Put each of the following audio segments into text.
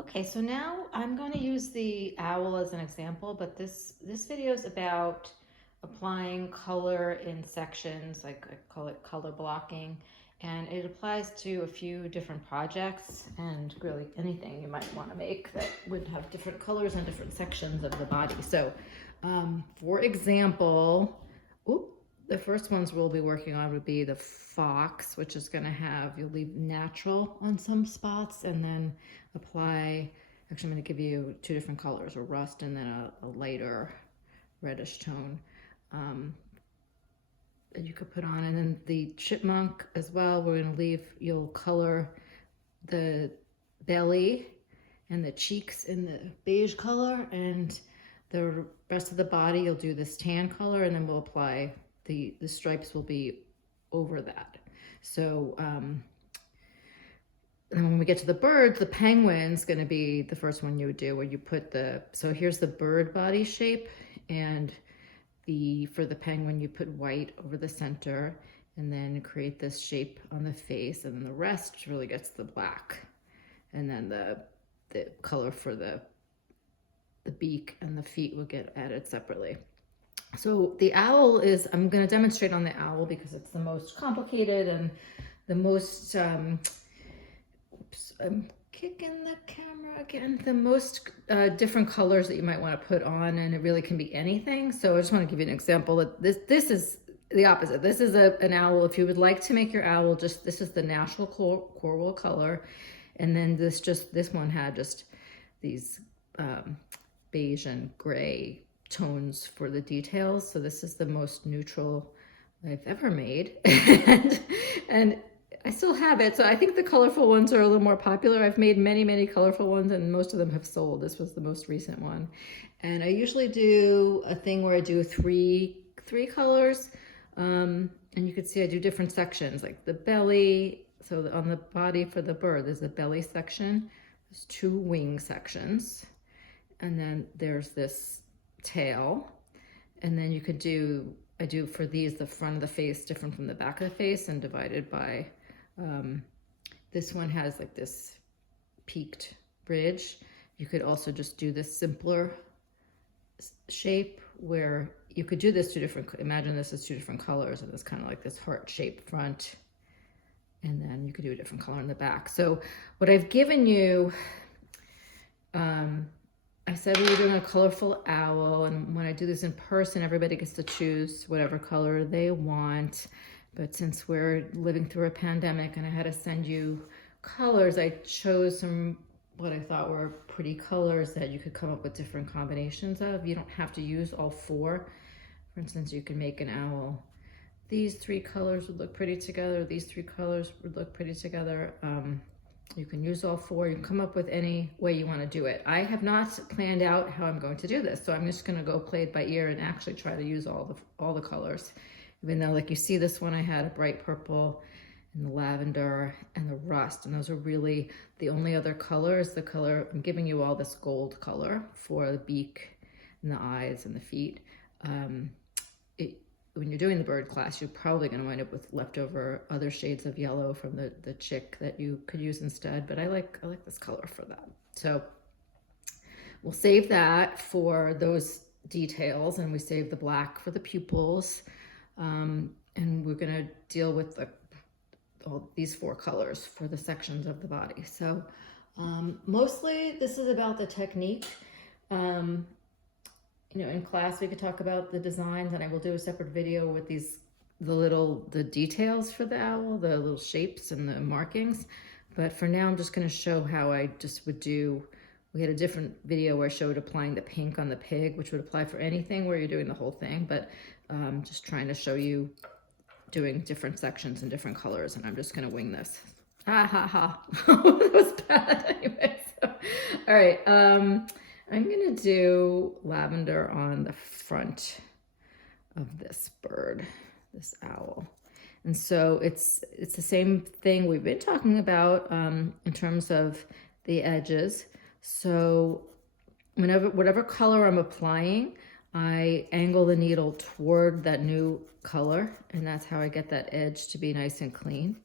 Okay, so now I'm going to use the owl as an example, but this video is about applying color in sections, like I call it color blocking, and it applies to a few different projects and really anything you might want to make that would have different colors and different sections of the body. So, for example, oop, the first ones we'll be working on would be the fox, which is going to have, you'll leave natural on some spots and then apply, actually I'm going to give you two different colors, a rust and then a lighter reddish tone that you could put on. And then the chipmunk as well, we're going to leave, you'll color the belly and the cheeks in the beige color, and the rest of the body you'll do this tan color, and then we'll apply the stripes will be over that. So and when we get to the birds, the penguin's going to be the first one you would do, where you put the, so here's the bird body shape, and for the penguin you put white over the center and then create this shape on the face, and then the rest really gets the black, and then the color for the beak and the feet will get added separately. So the owl is, I'm going to demonstrate on the owl because it's the most complicated and the most, oops, I'm kicking the camera again, the most different colors that you might want to put on, and it really can be anything. So I just want to give you an example that this is the opposite. This is an owl. If you would like to make your owl, just, this is the natural coral color. And then this one had just these beige and gray tones for the details. So this is the most neutral I've ever made. and I still have it. So I think the colorful ones are a little more popular. I've made many colorful ones and most of them have sold. This was the most recent one. And I usually do a thing where I do three colors. And you can see I do different sections, like the belly. So on the body for the bird, there's the belly section. There's two wing sections. And then there's this tail. And then you could do, I do for these, the front of the face different from the back of the face and divided by, this one has like this peaked bridge. You could also just do this simpler shape where you could do this two different, imagine this is two different colors, and it's kind of like this heart shaped front, and then you could do a different color in the back. So what I've given you, I said we were doing a colorful owl, and when I do this in person, everybody gets to choose whatever color they want. But since we're living through a pandemic and I had to send you colors, I chose some what I thought were pretty colors that you could come up with different combinations of. You don't have to use all four. For instance, you can make an owl. These three colors would look pretty together. These three colors would look pretty together. You can use all four. You can come up with any way you want to do it. I have not planned out how I'm going to do this, so I'm just going to go play it by ear and actually try to use all the colors. Even though, like you see this one, I had a bright purple and the lavender and the rust, and those are really the only other colors. The color, I'm giving you all this gold color for the beak and the eyes and the feet. When you're doing the bird class, you're probably going to wind up with leftover other shades of yellow from the chick that you could use instead, but I like this color for that. So we'll save that for those details, and we save the black for the pupils. And we're going to deal with all these four colors for the sections of the body. So mostly this is about the technique. You know, in class we could talk about the designs, and I will do a separate video with the details for the owl, the little shapes and the markings. But for now, I'm just going to show how I just would do. We had a different video where I showed applying the pink on the pig, which would apply for anything where you're doing the whole thing, but just trying to show you doing different sections and different colors, and I'm just going to wing this. Ha ha ha. That was bad anyway. So, all right. I'm going to do lavender on the front of this bird, this owl. And so it's the same thing we've been talking about in terms of the edges. So whatever color I'm applying, I angle the needle toward that new color, and that's how I get that edge to be nice and clean.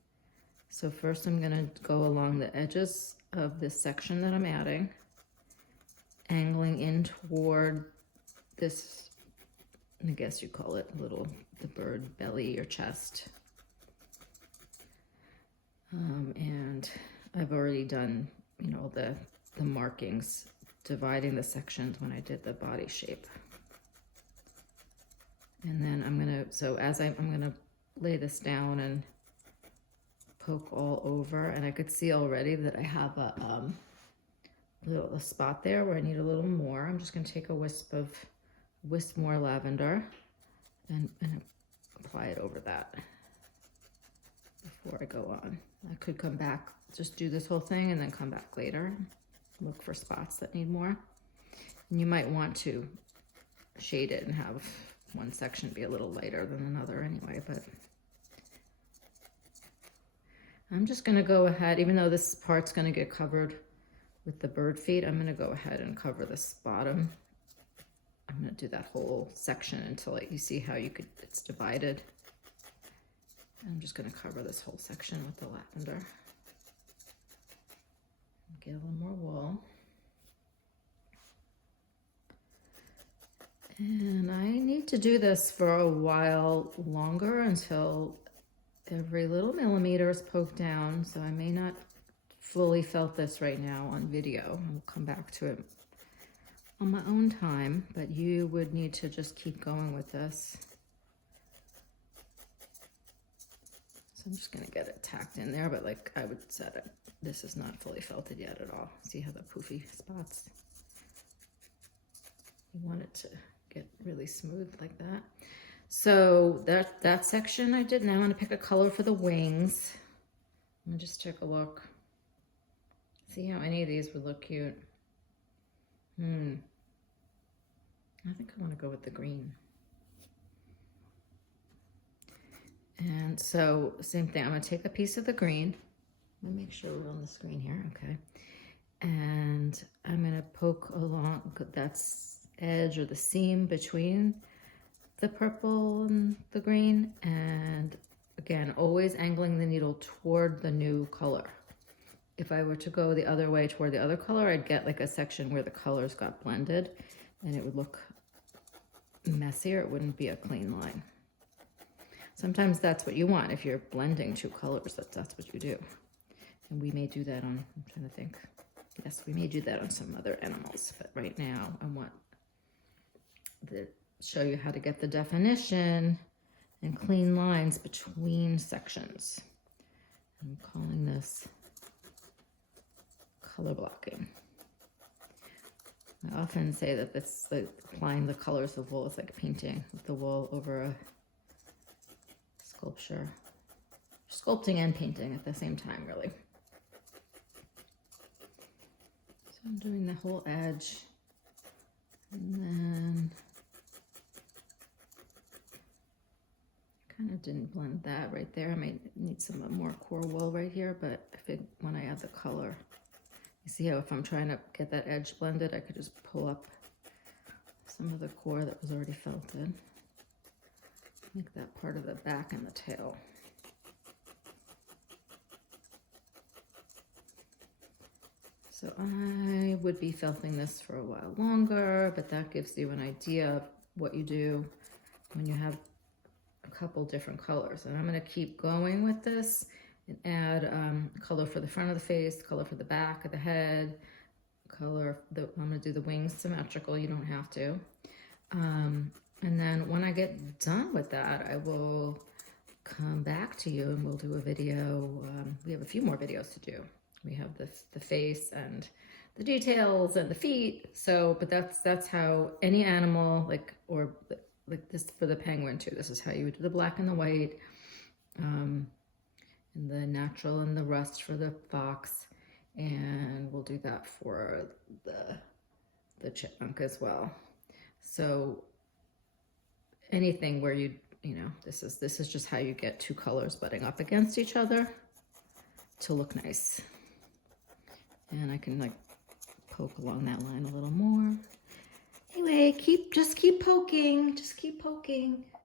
So first I'm going to go along the edges of this section that I'm adding, angling in toward this, I guess you call it the bird belly or chest. And I've already done, you know, the markings, dividing the sections when I did the body shape. And then I'm gonna, so as I'm gonna lay this down and poke all over, and I could see already that I have a spot there where I need a little more. I'm just gonna take a wisp more lavender and apply it over that before I go on. I could come back, just do this whole thing and then come back later, look for spots that need more. And you might want to shade it and have one section be a little lighter than another anyway, but I'm just gonna go ahead, even though this part's gonna get covered with the bird feet, I'm gonna go ahead and cover this bottom. I'm gonna do that whole section until you see how it's divided. I'm just gonna cover this whole section with the lavender. Get a little more wool. And I need to do this for a while longer until every little millimeter is poked down. So I may not fully felt this right now on video. I'll come back to it on my own time, but you would need to just keep going with this. So I'm just gonna get it tacked in there, but like I would set it, this is not fully felted yet at all. See how the poofy spots? You want it to get really smooth like that. So that section I did. Now I'm gonna pick a color for the wings. Let me just take a look. See how any of these would look cute. I think I want to go with the green. And so same thing, I'm gonna take a piece of the green. Let me make sure we're on the screen here, okay. And I'm gonna poke along that edge or the seam between the purple and the green. And again, always angling the needle toward the new color. If I were to go the other way toward the other color, I'd get like a section where the colors got blended and it would look messier. It wouldn't be a clean line. Sometimes that's what you want. If you're blending two colors, that's what you do. And we may do that on, I'm trying to think. Yes, we may do that on some other animals, but right now I want to show you how to get the definition and clean lines between sections. I'm calling this color blocking. I often say that it's like applying the colors of wool is like painting with the wool over a sculpture. Sculpting and painting at the same time, really. So I'm doing the whole edge, and then kind of didn't blend that right there. I might need some more core wool right here, but I think when I add the color, you see how if I'm trying to get that edge blended, I could just pull up some of the core that was already felted. Make that part of the back and the tail. So I would be felting this for a while longer, but that gives you an idea of what you do when you have a couple different colors. And I'm going to keep going with this and add color for the front of the face, color for the back of the head, color, I'm going to do the wings symmetrical, you don't have to. And then when I get done with that, I will come back to you and we'll do a video. We have a few more videos to do. We have the face and the details and the feet. So, but that's how any animal, like this for the penguin too. This is how you would do the black and the white, and the natural and the rust for the fox. And we'll do that for the chipmunk as well. So anything where you know, this is just how you get two colors butting up against each other to look nice. And I can like poke along that line a little more. Anyway, just keep poking.